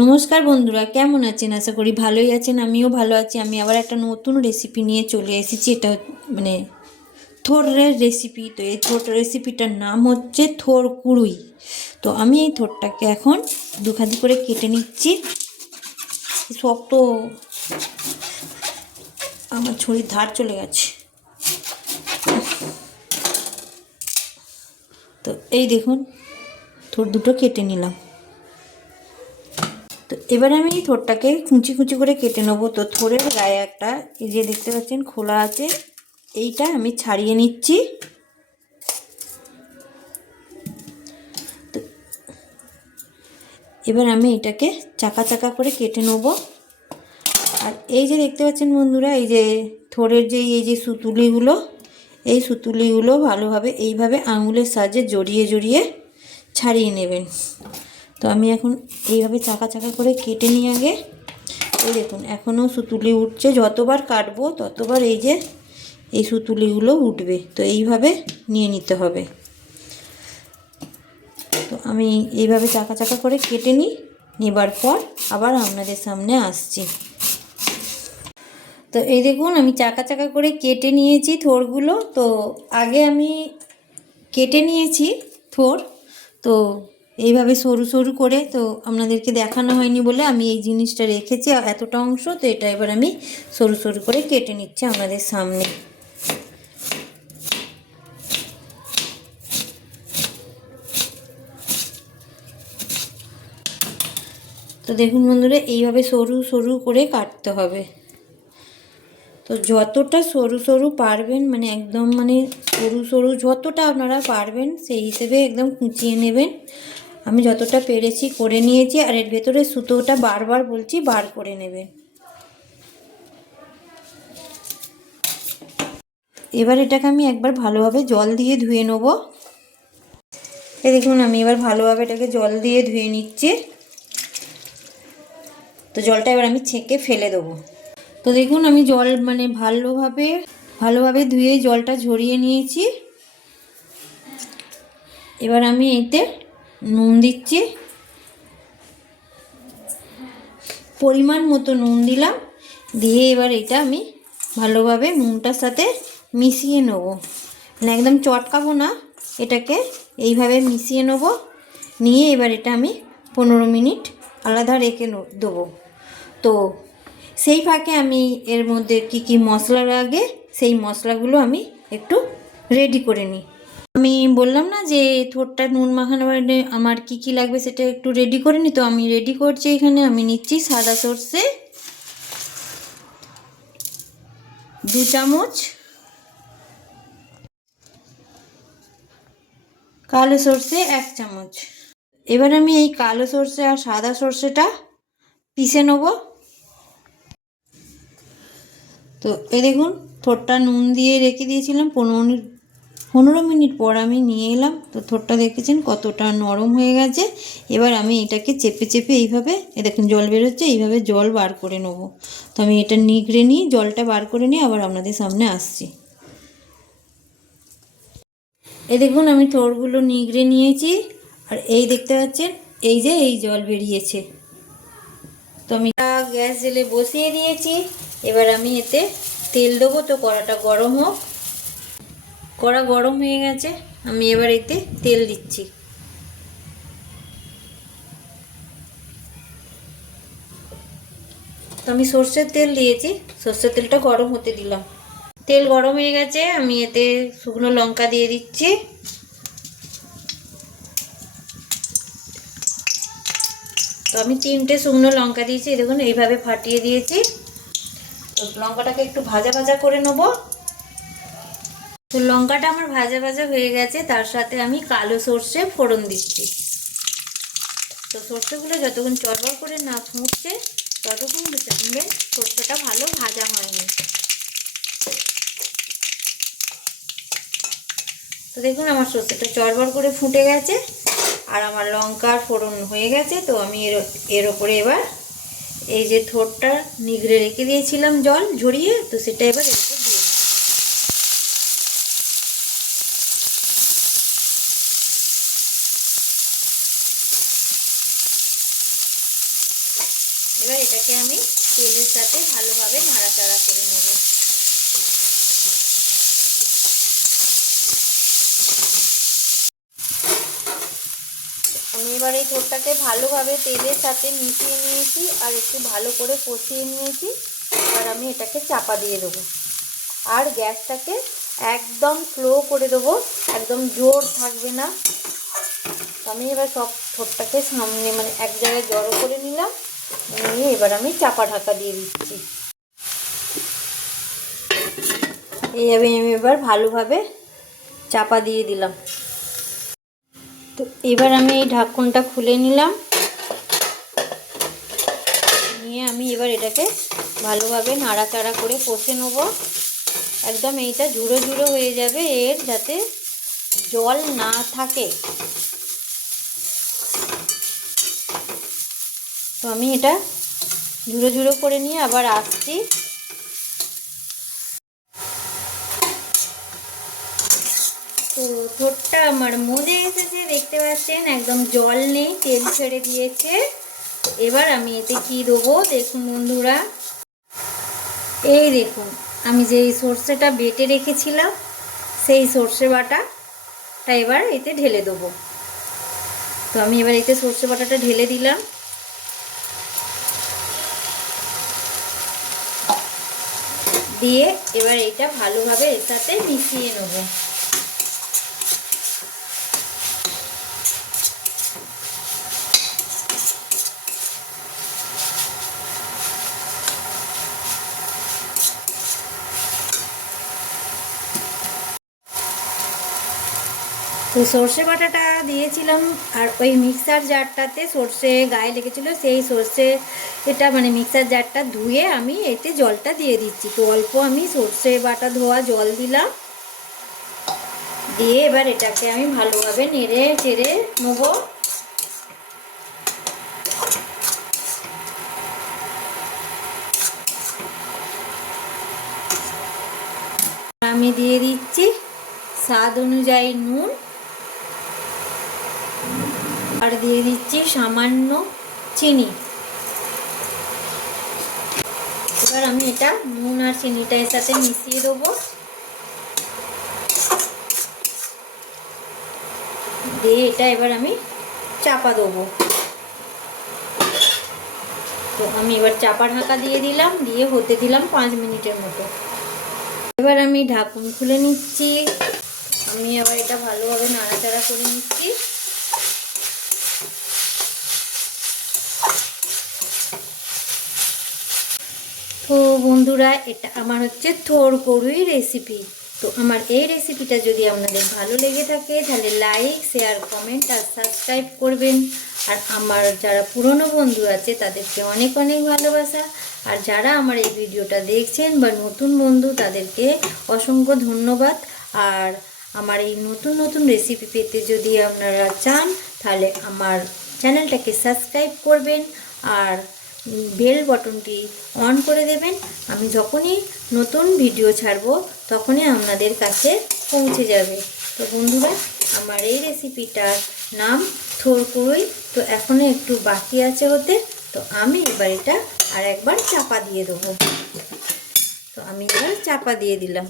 নমস্কার বন্ধুরা, কেমন আছেন? আশা করি ভালোই আছেন। আমিও ভালো আছি। আমি আবার একটা নতুন রেসিপি নিয়ে চলে এসেছি। এটা মানে থোড়ের রেসিপি। তো এই থোড় রেসিপিটার নাম হচ্ছে থোড় কুড়ুই। তো আমি এই থোড়টাকে এখন দুখাদি করে কেটে নিচ্ছি। শক্ত, আমার ছড়ির ধার চলে গেছে। তো এই দেখুন, থোড় দুটো কেটে নিলাম। তো এবারে আমি এই থোড়টাকে কুচি কুচি করে কেটে নেবো। তো থোড়ের গায়ে একটা, এই যে দেখতে পাচ্ছেন খোলা আছে, এইটা আমি ছাড়িয়ে নিচ্ছি। তো এবার আমি এটাকে চাকা চাকা করে কেটে নেবো। আর এই যে দেখতে পাচ্ছেন বন্ধুরা, এই যে থোড়ের যে এই যে সুতুলিগুলো, এই সুতুলিগুলো ভালোভাবে এইভাবে আঙুলের সাহায্যে জড়িয়ে জড়িয়ে ছাড়িয়ে নেবেন। তো আমি এখন এইভাবে চাকা চাকা করে কেটে নিয়ে আগে, এই দেখুন এখনও সুতুলি উঠছে। যতবার কাটবো ততবার এই যে এই সুতুলিগুলো উঠবে। তো এইভাবে নিয়ে নিতে হবে। তো আমি এইভাবে চাকা চাকা করে কেটে নিই। নেবার পর আবার আপনাদের সামনে আসছি। তো এই দেখুন আমি চাকা চাকা করে কেটে নিয়েছি থোড়গুলো। তো আগে আমি কেটে নিয়েছি থোড়। তো এইভাবে সরু সরু করে, তো আপনাদেরকে দেখানো হয়নি বলে আমি এই জিনিসটা রেখেছি এতটা অংশ। তো এটা এবার আমি সরু সরু করে কেটে নিচ্ছি আপনাদের সামনে। তো দেখুন বন্ধুরা, এইভাবে সরু সরু করে কাটতে হবে। তো যতটা সরু সরু পারবেন, মানে একদম মানে সরু সরু যতটা আপনারা পারবেন সেই হিসেবে একদম কুচিয়ে নেবেন। আমি যতটা পেরেছি করে নিয়েছি। আর এর ভেতরে সুতোটা বারবার বলছি বার করে নেবেন। এবার এটাকে আমি একবার ভালোভাবে জল দিয়ে ধুয়ে নেব। এই দেখুন আমি এবার ভালোভাবে এটাকে জল দিয়ে ধুয়ে নিচ্ছি। তো জলটা এবার আমি ছেঁকে ফেলে দেবো। তো দেখুন আমি জল মানে ভালোভাবে ধুয়ে জলটা ঝরিয়ে নিয়েছি। এবার আমি এতে নুন দিচ্ছি, পরিমাণ মতো নুন দিলাম। দিয়ে এবার এটা আমি ভালোভাবে নুনটার সাথে মিশিয়ে নেবো। মানে একদম চটকাবো না, এটাকে এইভাবে মিশিয়ে নেবো। নিয়ে এবার এটা আমি 15 মিনিট আলাদা রেখে দেবো। তো সেই ফাঁকে আমি এর মধ্যে কি কি মশলা লাগে সেই মশলাগুলো আমি একটু রেডি করে নিই। আমি বললাম না যে থোড়টা নুন মাখানো আমার কি কি লাগবে সেটা একটু রেডি করে নিই। তো আমি রেডি করছি। এখানে আমি নিচ্ছি সাদা সর্ষে 2 চামচ, কালো সর্ষে 1 চামচ। এবার আমি এই কালো সর্ষে আর সাদা সর্ষেটা পিষে নেব। তো এই দেখুন থোড়টা নুন দিয়ে রেখে দিয়েছিলাম 15 মিনিট পর আমি নিয়ে এলাম। তো থোড়টা দেখেছেন কতটা নরম হয়ে গেছে। এবার আমি এটাকে চেপে চেপে এইভাবে, দেখুন জল বেরোচ্ছে, এইভাবে জল বার করে নেব। তো আমি এটা নিগড়ে নিই, জলটা বার করে নিয়ে আবার আপনাদের সামনে আসছি। এই দেখুন আমি থোড়গুলো নিগড়ে নিয়েছি। আর এই দেখতে পাচ্ছেন এই যে এই জল বেরিয়েছে। তো আমি গ্যাস জেলে বসিয়ে দিয়েছি। এবার আমি এতে তেল দেবো। তো কড়াটা গরম হোক। কড়া গরম হয়ে গেছে, আমি এবার এতে তেল দিচ্ছি। তো আমি সর্ষের তেল দিয়েছি, সর্ষের তেলটা গরম হতে দিলাম। তেল গরম হয়ে গেছে, আমি এতে শুকনো লঙ্কা দিয়ে দিচ্ছি। তো আমি 3টে শুকনো লঙ্কা দিয়েছি, দেখুন এইভাবে ফাটিয়ে দিয়েছি। তো লঙ্কাটাকে একটু ভাজা ভাজা করে নেব। তো লঙ্কাটা আমার ভাজা ভাজা হয়ে গেছে, তার সাথে আমি কালো সর্ষে ফোড়ন দিচ্ছি। তো সর্ষেগুলো যতক্ষণ চড়বড় করে না ফুটছে ততক্ষণ দেখবেন সর্ষেটা ভালো ভাজা হয়নি। তো দেখুন আমার সর্ষেটা চড়বড় করে ফুটে গেছে আর আমার লঙ্কার ফোড়ন হয়ে গেছে। তো আমি এর ওপরে এবার এই যে থোড়টা নিগড়ে রেখে দিয়েছিলাম জল ঝরিয়ে, তো সেটা এবার এর উপর দিয়ে দিচ্ছি। এবার এটাকে আমি তেলের সাথে ভালোভাবে নাড়াচাড়া করে নেব। আমি এবার এই থোরটাকে ভালোভাবে তেলের সাথে মিশিয়ে নিয়েছি আর একটু ভালো করে কষিয়ে নিয়েছি। এবার আমি এটাকে চাপা দিয়ে দেবো আর গ্যাসটাকে একদম স্লো করে দেবো, একদম জোর থাকবে না। আমি এবার সব থোরটাকে সামনে মানে এক জায়গায় জড়ো করে নিলাম, নিয়ে এবার আমি চাপা ঢাকা দিয়ে দিচ্ছি। এইভাবে আমি এবার ভালোভাবে চাপা দিয়ে দিলাম। তো এবার আমি এই ঢাকনটা খুলে নিলাম, নিয়ে আমি এবার এটাকে ভালোভাবে নাড়াচাড়া করে কষে নেব। একদম এইটা ঝুড়ো ঝুড়ো হয়ে যাবে, এর যাতে জল না থাকে। তো আমি এটা ঝুড়ো ঝুড়ো করে নিয়ে আবার আসছি। তো থোরটা আমার মজে এসেছে, দেখতে পাচ্ছেন একদম জল নেই, তেল ছেড়ে দিয়েছে। এবার আমি এতে কি দেবো দেখুন বন্ধুরা, এই দেখুন আমি যে সর্ষেটা বেটে রেখেছিলাম সেই সর্ষে বাটাটা এবার এতে ঢেলে দেবো। তো আমি এবার এতে সর্ষে বাটাটা ঢেলে দিলাম, দিয়ে এবার এটা ভালোভাবে এর সাথে মিশিয়ে নেব। তো সর্ষে বাটাটা দিয়েছিলাম আর ওই মিক্সার জারটাতে সর্ষে গায়ে লেগেছিলো, সেই সর্ষে এটা মানে মিক্সার জারটা ধুয়ে আমি এতে জলটা দিয়ে দিচ্ছি। তো অল্প আমি সর্ষে বাটা ধোয়া জল দিলাম, দিয়ে এবার এটাকে আমি ভালোভাবে নেড়ে চেড়ে নেব। আমি দিয়ে দিচ্ছি স্বাদ অনুযায়ী নুন, আর দিয়ে দিচ্ছি সামান্য চিনি। এবার আমি এটা নুন আর চিনিটা এর সাথে মিশিয়ে দেবো, দিয়ে এটা এবার আমি চাপা দেবো। তো আমি এবার চাপা ঢাকা দিয়ে দিলাম, দিয়ে হতে দিলাম 5 মিনিটের মতো। এবার আমি ঢাকন খুলে নিচ্ছি, আমি আবার এটা ভালোভাবে নাড়াচাড়া করে নিচ্ছি। তো বন্ধুরা, এটা আমার হচ্ছে থোরকুড়ুই রেসিপি। তো আমার এই রেসিপিটা যদি আপনাদের ভালো লেগে থাকে তাহলে লাইক, শেয়ার, কমেন্ট আর সাবস্ক্রাইব করবেন। আর আমার যারা পুরনো বন্ধু আছে তাদেরকে অনেক অনেক ভালোবাসা। আর যারা আমার এই ভিডিওটা দেখছেন বা নতুন বন্ধু তাদেরকে অসংখ্য ধন্যবাদ। আর আমার এই নতুন নতুন রেসিপি পেতে যদি আপনারা চান তাহলে আমার চ্যানেলটাকে সাবস্ক্রাইব করবেন আর বেল বটনটি অন করে দেবেন। আমি যখনই নতুন ভিডিও ছাড়বো তখনই আপনাদের কাছে পৌঁছে যাবে। তো বন্ধুরা, আমার এই রেসিপিটার নাম থোরকুড়ুই। তো এখনও একটু বাকি আছে হতে, তো আমি এবার এটা আর একবার চাপা দিয়ে দেবো। তো আমি এবার চাপা দিয়ে দিলাম।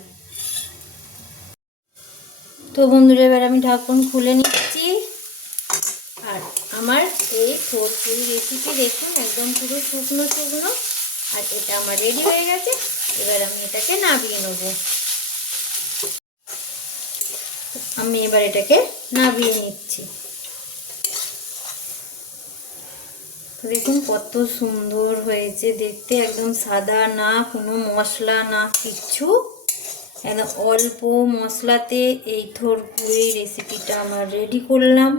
তো বন্ধুরা, এবার আমি ঢাকন খুলে নিচ্ছি। আর আমার এই থোরকুড়ি রেসিপি দেখুন একদম পুরো শুকনো শুকনো, আর এটা আমার রেডি হয়ে গেছে। এবার আমি এটাকে নামিয়ে নেব। আমি এবার এটাকে নামিয়ে নিচ্ছি। দেখুন কত সুন্দর হয়েছে দেখতে, একদম সাদা, না কোনো মশলা না কিচ্ছু, একদম অল্প মশলাতে এই থোরকুড়ি রেসিপিটা আমার রেডি করলাম।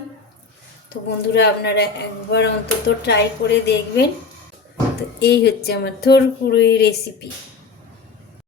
তো বন্ধুরা, আপনারা একবার অন্তত ট্রাই করে দেখবেন। তো এই হচ্ছে আমার থোরকুড়ি রেসিপি।